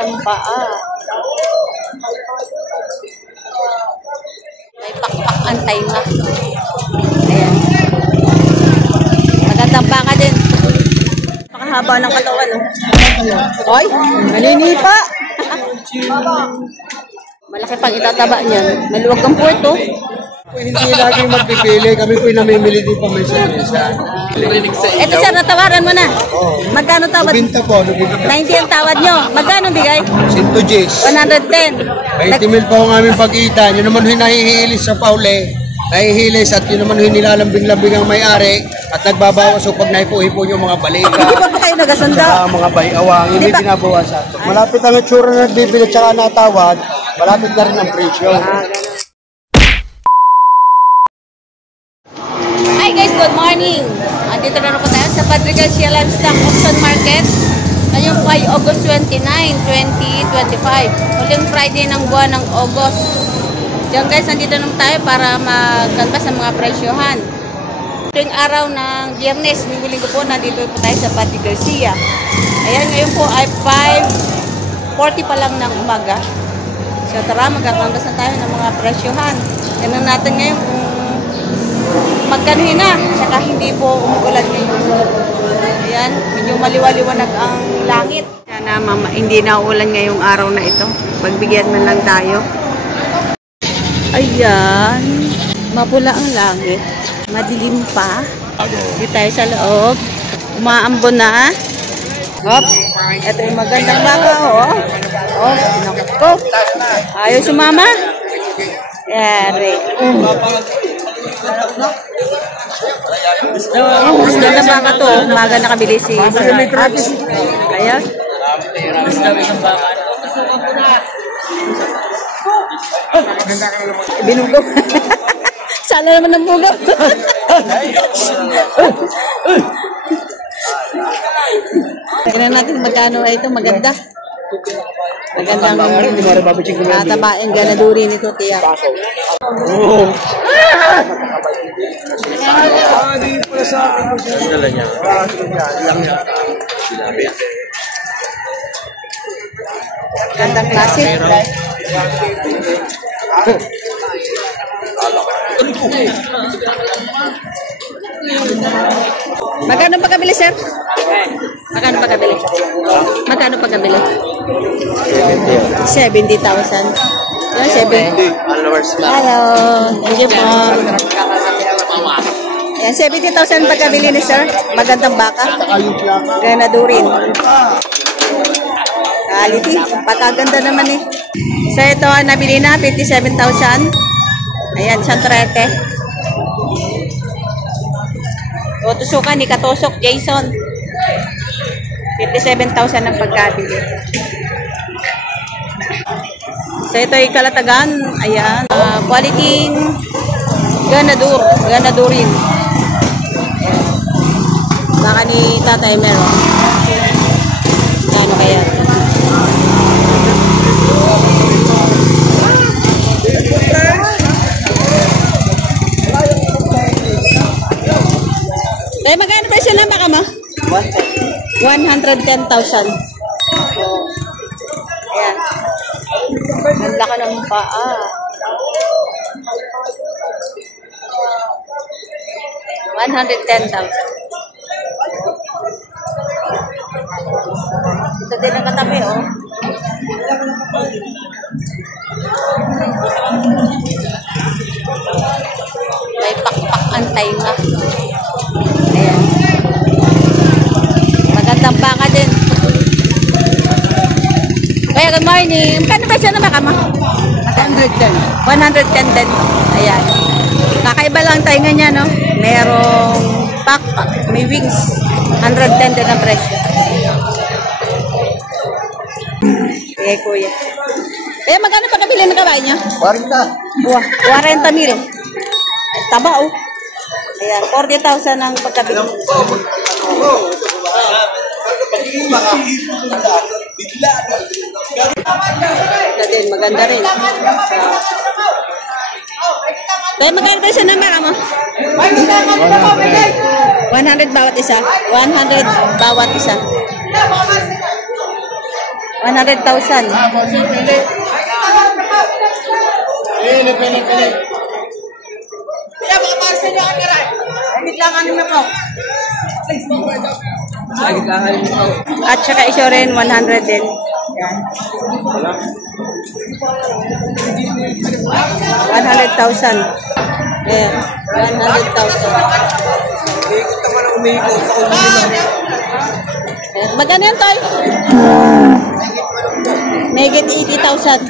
ng paa. May pakpak antay na. Ayan. Magandang baka din. Pakahaba ng katawan. Oy, naninipa. Malaki pang itataba niyan. Maluwag ang puerto. Hindi lagi magpipili. Kami po namimili din pa minsan-minsan. Ito sir, natawaran mo na. Magkano tawad? 90 po. 90 ang tawad nyo. Magkano bigay? 110. 110. 20 mil po ang aming pag-iita. Yun naman hinahihilis sa paule. Nahihilis at yun naman hinilalambing-lambing ang may-ari at nagbabawas o pag naipo-hipo yung mga balika. Hindi ba kayo nagasanda? Mga bayawang, hindi binabawasan. Malapit ang itsura na nagbibili at saka natawad, malapit na rin ang presyo. Hi guys, good morning! Andito na po tayo sa Padre Garcia Livestock Auction Market. Ngayon po ay August 29, 2025. Huling Friday ng buwan ng August. Diyan guys, nandito naman tayo para magkanbas ng mga presyohan. Tuwing araw ng Biyernes, Linggo po, nandito po tayo sa Padre Garcia. Ayan, ngayon po ay 5:40 pa lang ng umaga. So tara, magkakanbas na tayo ng mga presyohan. Tignan natin ngayon kung magkano na, saka hindi po umuulan ngayon. Ayan, medyo maliwaliwanag ang langit. Sana hindi na uulan ngayong araw na ito. Pagbigyan man lang tayo. Ayan, mapula ang langit. Madilim pa. Dito tayo sa loob. Umaambon na. Oops, ito yung magandang baka, oh. Oh, naku. Ayaw sumama. Yari. Mas ganda baka to. Umaga nakabili si Sir. Ayan. Binugaw. Sana naman ng bugaw. Tignan natin magkano ito. Maganda. Magandang tatabain ganaduri nito, tiyak. Gandang klase. Magkano pagkabili, sir? Magkano pagkabili? Magkano pagkabili? 70,000. Yan, 70. Hello. Thank you po. Yan, 70,000 pagkabili ni sir. Magandang baka. Ganadurin. Quality. Pagkaganda naman eh. So ito, nabili na 57,000. Ayan, santrete. O, tusukan ni Katusok, Jason. 57,000 ang pagkabili. So ito ay kalatagan. Ayan. Quality ganadurin. Baka ni Tatay meron. Ano kaya? Tay, magkano presyo ng baka mo? 110,000. Ayan. Ang laki ng paa. $110,000. Ito din ang katabi, oh. May pakpak antay na. Ayan. Magandang baka din. Kaya good morning. Kano ba siya na baka mo? 110. 110 din. Ayan. Kakaiba lang tayo nga niya, no? Merong pakpak. May wings. 110 din ang presyo. Okay, kuya. Eh, magkano pa kabili ng kabahay niya? 40. Buwah, 40,000. Taba, oh. Ayan, 40,000 ang pagkabili. Ito din, maganda rin. Kaya magkano tayo siya ng baka mo? 100 bawat isa. 100 bawat isa. 100,000. Pili. Kaya baka para sa inyo ang karay. Hindi lang ano na po. At saka iso rin, 100 din. Yan. 100,000. Ayan, 100,000. Ikot naman ang umiikot sa ulo nila. Ayan. Magkano yan, Toy? Megit 80,000.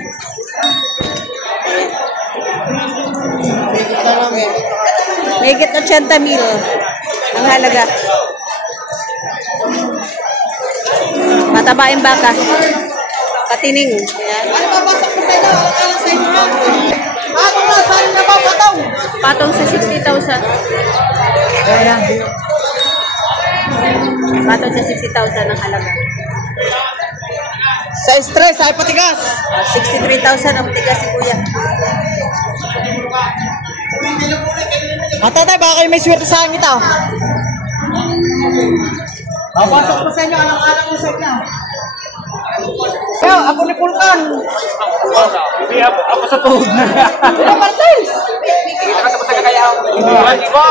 Megit 80,000 ang halaga. Matabaing baka. Patining. Ayan. Ano babasok ko sa inyo? Alam ka lang sa inyo. Ako na, saan na ba patong? Patong sa 60,000. Ayan. Patong sa 60,000 ang halaga. Sa stress, ay patigas. 63,000 ang tigas si Kuya. Tatay, baka kayo may swerte sa akin ito. Babasok ko sa inyo, alam ko sa inyo. Kaya, ako ni Pulkan. Hindi ako sa tuhod na. Ano, Martins? Kita ka tapos sa kaya. Hindi ko.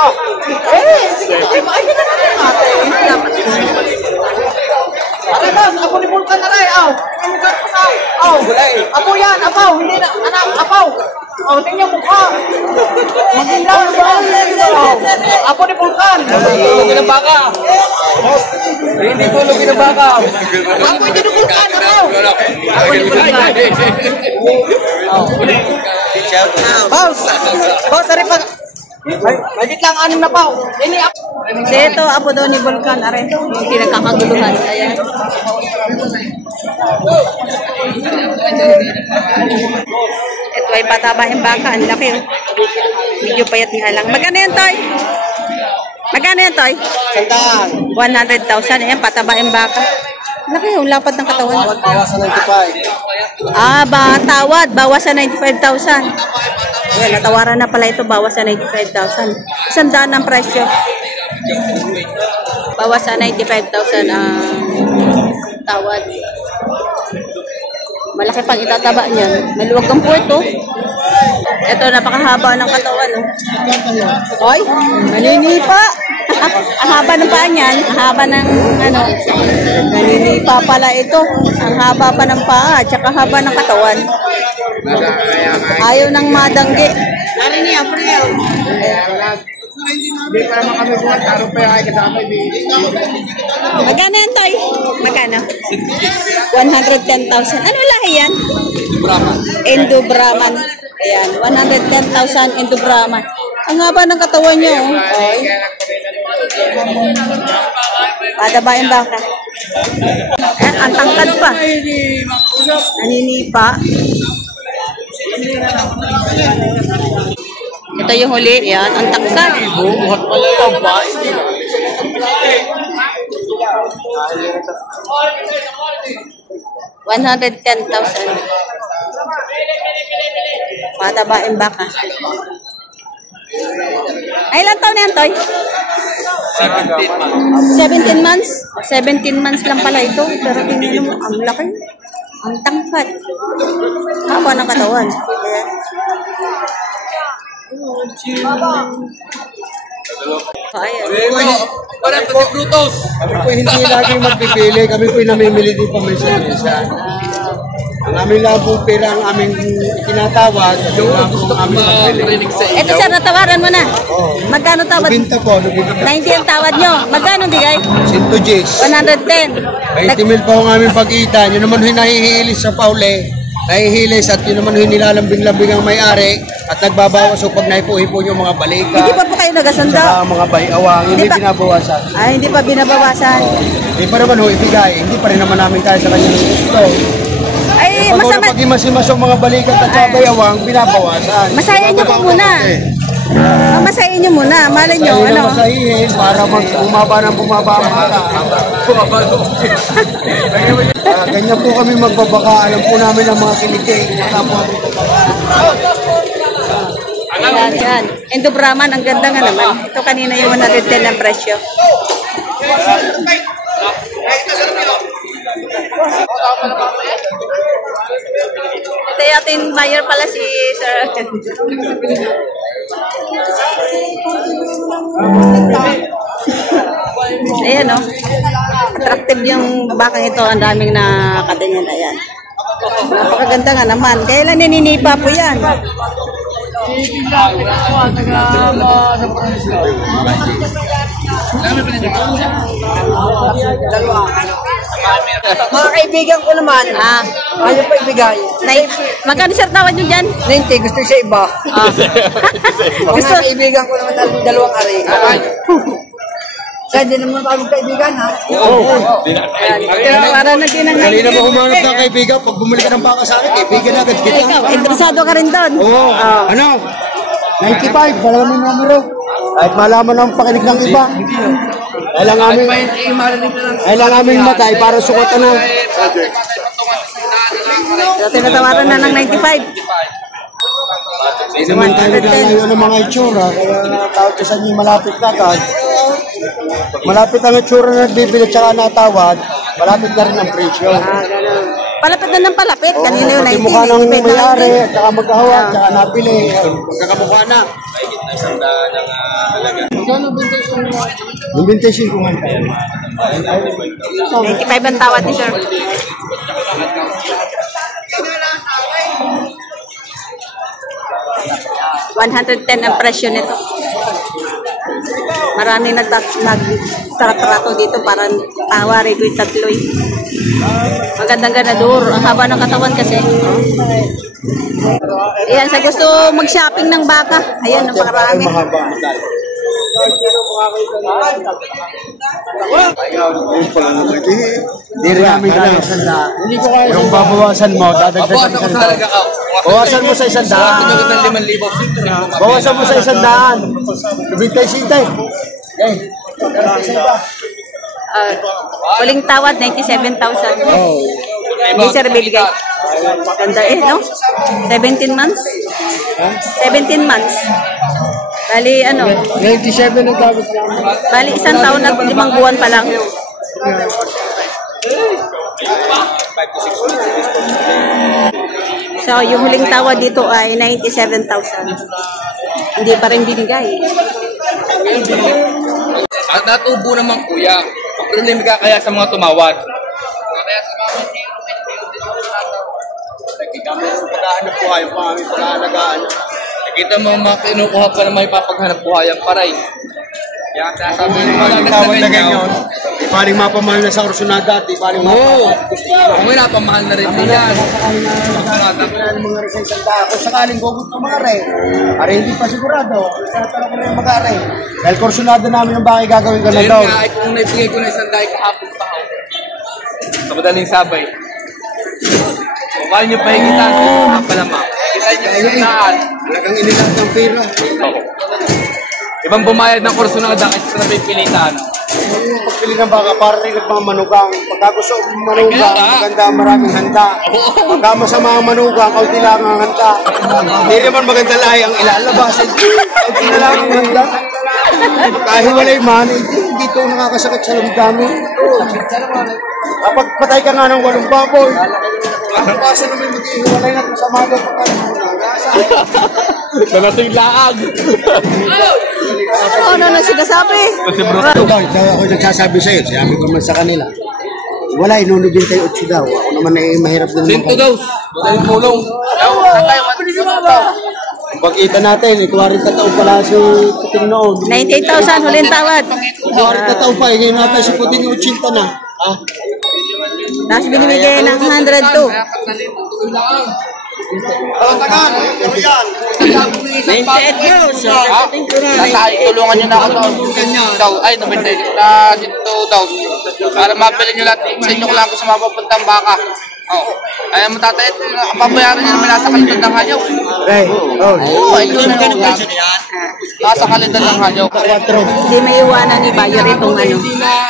Sige, bakit na natin natin? Ate, boss, ako ni Pulkan na rin, aw. Ang mukha ko sa aw. Apo yan, apaw. Hindi na, anak, apaw. Aw, tingnan yung mukha. Maging lang, apo ni Pulkan. Tulogin ang baka. Hindi tulogin ang baka. Apo ito ni Pulkan, apaw. Ako ni Pulkan. Boss, ari pa. Magit lang, anim na paw. Ini, apo. So ito, apo daw ni Vulcan. Are, yung pinagkakaguluhan. Ayan. Ito ay patabaing baka. Ang laki. Oh. Medyo payat nga lang. Magkano yan, Toy? Magkano yan, Toy? Sandaan. 100,000. Ayan, patabaing baka. Laki yung lapad ng katawan. Bawas sa 95. Ah, tawad. Bawas sa 95,000. Ayan, natawaran na pala ito. Bawas sa 95,000. 100 ang presyo. Bawas sa 95,000 ang tawad. Malaki pang itataba niyan. Maluwag ang puwet, oh. Ito, napakahaba ng katawan, oh. Oy, maninipa. Ang haba ng paa niyan. Ang haba ng, ano, maninipa pala ito. Ang haba pa ng paa, tsaka haba ng katawan. Ayaw ng madanggi. Ari niya, April. Hindi pa naman kami buwan. Taro pa yung ay kasama. Magkano yan, Toy? Magkano? 110,000. Ano lahi yan? Indo Brahman. Ayan, 110,000 Indo Brahman. Ang haba ng katawan nyo. Oh. Padabain baka. Ayan, ang tangkad pa. Naninipa. Ito yung huli. Yan, ang tangkad. Buhat pala yung ba? 110,000. Padabain baka. Ay, ilang taon na yan, Toy? 17 months. 17 months lang pala ito. Pero tingnan mo, ang laki. Ang tangkad. Haba ng katawan. Ayan. Ayan. Parang ito si Brutus. Kami po hindi laging magpipili. Kami po namimili din paminsan-minsan. Ang aming lang pong pera ang aming itinatawag. Yung lang pong aming magpili. Ito, sir, natawaran mo na. Oo. Magkano tawad? Nubinta po, nubinta. 90 ang tawad nyo. Magkano bigay? Sinto Jis. 110. 20 mil po ang aming pag-ita. Yun naman hinahihilis sa paule. Nahihilis at yun naman nilalambing-lambing ang may-ari at nagbabawas so pag naipuhi po yung mga balika. Hindi pa po kayo nagasanda? Sa mga bayawang, hindi Hindi pa- binabawasan. Ay, hindi pa binabawasan. Hindi pa naman ho ibigay. Hindi pa rin naman namin kaya sa kanyang gusto. Ay, Pag masama. pag imasimas yung mga balikat at sa bayawang, binabawasan. Masahin niyo po muna. Masahin niyo muna. Malay niyo, Kaya ano? na masahihin para bumaba ng bumaba ang mata. Ganyan po kami magbabaka. Alam po namin ang mga kiniking. Kapwa po Ayan, yan. Indo Brahman, ang ganda nga naman. Ito kanina yung 110 ang presyo. ating buyer pala si Sir. Ayan, oh. Attractive yung bakang ito. Ang daming nakaganyan. Ayan. Napakaganda nga naman. Kailan nininipa po yan? Mga kaibigan ko naman, ayaw pa ibigay. Magkano sir tawad nyo dyan? 90, gusto sa iba. Gusto. Mga kaibigan ko naman dalawang ari. Kaya di naman tayo kaibigan, ha? Para na din ang Kanina mo humanap ng kaibigan, pag bumili ka ng baka sa akin, kaibigan agad kita. ikaw, interesado ka rin doon. Oo. Ano? 95, dalawa ng numero. Kahit malaman ng pakinig ng iba. Kailang aming matay para sukatan na. So, tinatawaran na ng 95. Hindi naman tayo nagkakayo ng mga itsura, kaya tawag ka sa inyo malapit na agad. Pag malapit ang itsura na nagbibili at saka natawad, malapit na rin ang presyo. Palapit na ng palapit. Kanina yung Pati 19. mukha ng Expect na may-ari, 19. at saka magkahawak, at saka napili. Magkakamukha na. Yung 25 man. 95 ang tawad ni sir. $110 ang presyo nito. Maraming nagtatrato dito para tawari ko yung tatloy. Magandang ganador. Ang haba ng katawan kasi. Ayan, sa gusto mag-shopping ng baka. Ayan, ang pakarami. Hindi rin namin kaya sandaan. Yung babawasan mo, dadagdag sa sandaan. Bawasan mo sa isandaan. Bawasan mo sa isandaan. Lubintay sintay. Huling tawad, 97,000. Hindi sir bibigay. Ganda no? 17 months? 17 months. Bali, 97 ang tawag lang. Bali, 1 taon at 5 buwan pa lang. So, yung huling tawad dito ay 97,000. Hindi pa rin binigay. At natubo naman kuya. Ang problema ka kaya sa mga tumawad. Kaya sa mga Paghahanap po kayo pa kami pag-aalagaan. nakita mo mga kinukuha pa na may papaghanap buhay ang paray. Kaya sasabi ng mga Tawag na ganyan. Di paling mapamahal na sa kursunada at di paling mapamahal. Kung may napamahal na rin yan. Mga rin sa isang daan. Kung sakaling gugut ng mga rin, ari hindi pa sigurado. Tatanong ko na yung mag-ari. Dahil kursunada namin ang bakit gagawin ko na Ayun daw. nga, ay kung naibigay ko na isang dahil kahapon pa ako. Sa madaling sabay. Kung kaya nyo pahingitan, palamang. Kita nyo yung naan. Talagang inilang ng pera. Ibang bumayad ng kursunada kasi sa napipilitan. Yung pagpili ng baka para rin nagmamanugang. Pagka gusto manugang, maganda maraming handa. Pagka masama ang manugang, kaunti lang ang handa. Hindi naman maganda lahi ang ilalabas. Kaunti na lang ang handa. Kahit walay man, hindi ito nakakasakit sa lamdamin. Kapag patay ka nga ng 8 baboy, kapasa naman mag-ihiwalay na masama daw patay mo na. Nanating laag. Ano na sinasabi? Ako nagsasabi sa'yo, sabi ko naman sa kanila. Wala, inunubin tayo 8 daw. Ako naman ay mahirap din naman. 5 daw. Madaling tulong. Ang pag-ita natin, 40 taon pala si Puting noon. 98,000 huling tawad. 40 taon pa, ngayon natin si Puting 80 na. Ha? Tapos binibigay ng 102. Palatagan! Yan! 98 euros. Tulungan nyo na ako daw. Ay, 90 na dito daw. Para mabili nyo lahat. Sa inyo ko lang ako sa mapapuntang baka. Oo. Ay, matatayat. Pabayaran nyo naman nasa kalidad ng hanyaw. Ray, oh. Oo, ito na yung nasa kalidad ng hanyaw. 4. Hindi may iwanan ni Bayer itong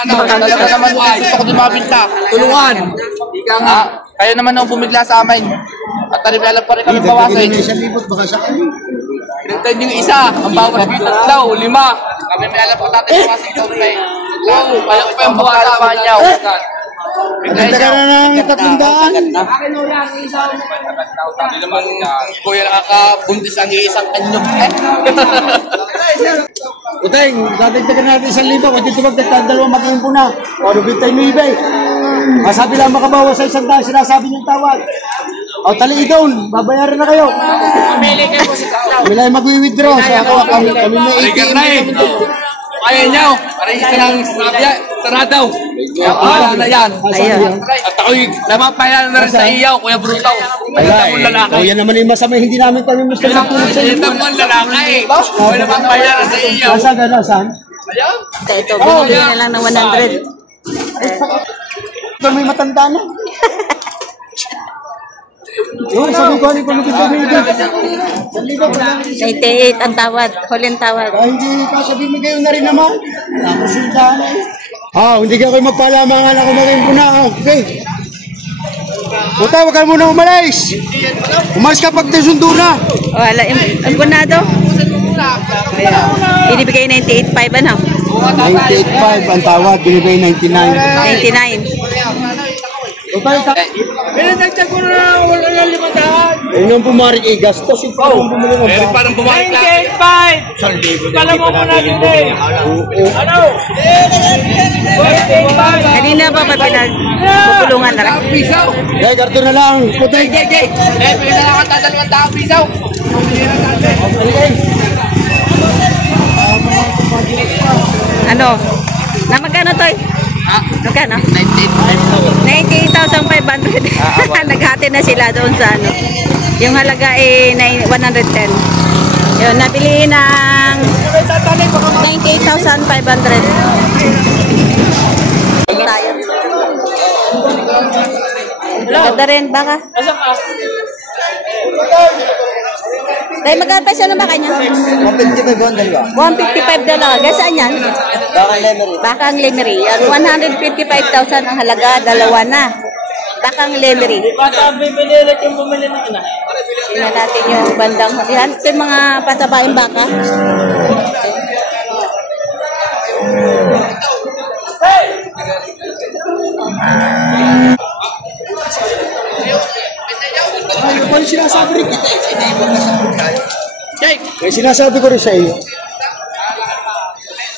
Talaga naman gusto ko din mabinta. Tulungan. Ika nga. Kayo naman ang bumigla sa amin. At alam pa rin kami bawasin. 1,000 baka sa kanya. Pinagtay yung isa. Ang bawas dito 5. Kami may alam pa tatay bawasin ito. Wow. Ayaw pa yung bawasa. Nagdaga na ng 300. Hindi naman, kuya nakakabundis ang iisang kanyog. Uteng, dadagdagan natin 1,000. Kung dito magdagdag 2 maging po na. O, nabintay mo ibay. Masabi lang makabawa sa 100, sinasabi niyong tawad. O, tali doon, babayaran na kayo. Kami lang mag-withdraw. Kami may ATM. Kaya niyo, para isa lang saradaw. Wala na yan. At ako'y namapayaran na rin sa iyaw, Kuya Brutaw. Pagkita mong lalaki. O, yan naman yung masama, hindi namin kami gusto magtulog sa inyo. Pagkita mong lalaki. Ako'y namapayaran sa iyaw. Nasaan? Ito, binili na lang ng 100. Ito may matanda na. Yung sabi ko, ano kung sabi ko? 98 ang tawad, huling tawad. Hindi ka sabihin mo kayo na rin naman. Nakusultahan eh. Hindi ka kayo magpalamangan ako maging puna. Okay. Puta, wag ka muna umalis. Umalis ka pag sundo na. Wala, impunado. Binibigay 98.5 ano? 98.5 ang tawad, binibigay 99. 99. Pero nagtag ko na wala na 500. Yun yung pumarik gastos. Pero parang bumalik lang. 98.5! Kala mo muna din eh. Ano? 98.5! Kanina pa pa pinagpupulungan na lang. Pisaw. Gay, karto na lang. Putay. Pwede na ka 2,000 pisaw. Ano? Na magkano to? Magkano? 98,500. Naghati na sila doon sa ano. Yung halaga ay 110. Yun, nabili ng 98,500. Tayo. Ganda rin, baka. Dahil magkano peso na baka niya? 155 dalawa. Saan yan? Bakang Lemery. Yan, 155,000 ang halaga, dalawa na. Bakang Lemery. Tingnan natin yung bandang hulihan. Ito yung mga patabaing baka. Ano sinasabi rin? May sinasabi ko rin sa iyo.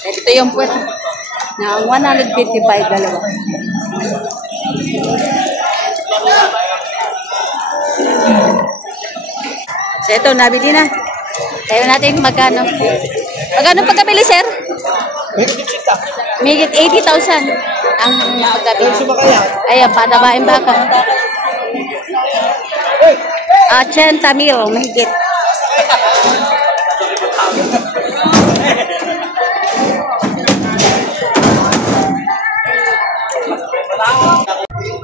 Ito yung puwet na 155 dalawa. So ito, nabili na. Tayo natin magkano. Magkano pagkabili, sir? Migit 80,000 ang pagkabili. Ayan, patabain baka. 80,000 mahigit.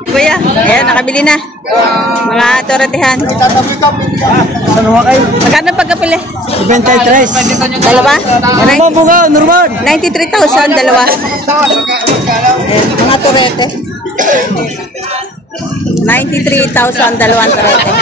Kuya, ayan, nakabili na. Mga toratehan. Magkano pagkapili? 23. Dalawa? Normal. 93,000, dalawa. Ayan, mga torete. 93,000, dalawang torete.